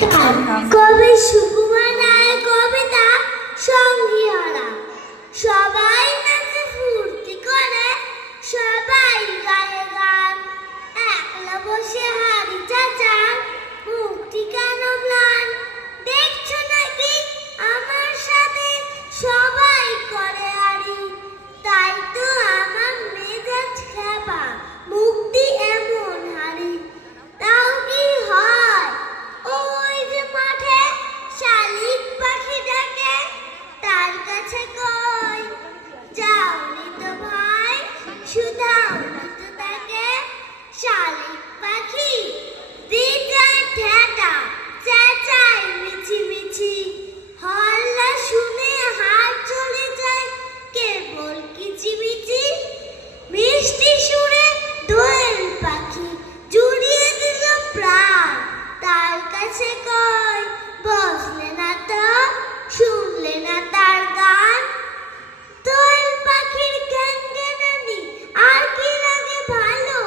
কবি সুকুমার রায়ের কবিতা সঙ্গীহারা। সবাই নাচে ফুর্তি করে, সবাই গায়ে গান, একলা বসে হাড়ি চাচার মুক্তি কেন ম্লান। দেখছো নাকি আমার সাথে সবাই করে হাড়ি, তাই তো আমার মেজাজ খেপা, মুক্তি এমন হাড়ি। তাও কি হয় ওই যে মাঠে শালিক পাখি ডাকে, তার কাছে কই যাওনি তো ভাই, শুধাওনি তো তাকে। শালিক পাখি দিদার ঠেটা চেঁচায় মিছি মিছি, হল্লা শুনে হাত চলে যায় কেবল কিচিমিচি। মিষ্টি সুরে দোয়েল পাখি জুড়িয়ে দিল প্রাণ, তার কাছে কই বসলে না তো, শুনলে না তার গান। দোয়েল পাখির গ্যানগ্যানানি আর কি লাগে ভালো,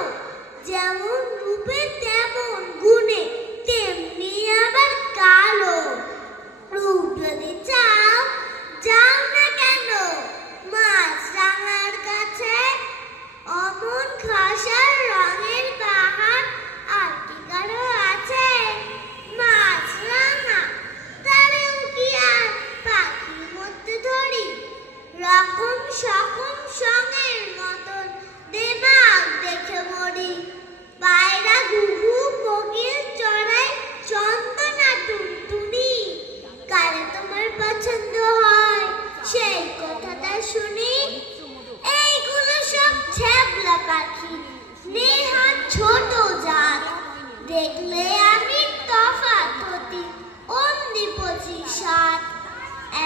যেমন রূপে তেমন গুণে তেমনি আবার কালো। রূপ যদি চাও যাও না কেন মাছরাঙার কাছে, অমন খাসার রঙের বাহার আর কি কারো আছে। মাছরাঙা তারেও কি আর পাখির মধ্যে ধরি, রকম সকম সঙ্গের মতন দেমাগ দেখে মরি। পায়রা ঘুঘু কোকিল চড়াই চন্দনা টুনটুনি, কারে তোমার পছন্দ হয় সেই কথাটা শুনি। এইগুলো সব ছ্যাবলা পাখি, নেহাত ছোট জাত, দেখলে আমি তফাৎ হতি অমনি 25-7।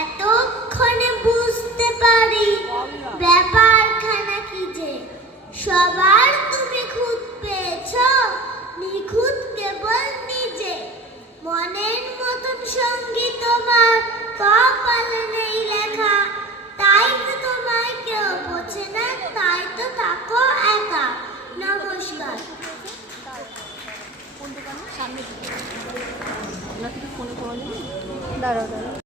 এতক্ষণে বুঝতে পারি ব্যাপারখানা কি যে, সবার তুমি খুঁত পেয়েছ, নিখুঁত কেবল নিজে। মনের মতন সঙ্গী তোমার কপালে নেই লেখা, তাই তো তোমায় কেউ বোঝে না, তাই তো থাকো একা। নমস্কার। দাঁড়াও।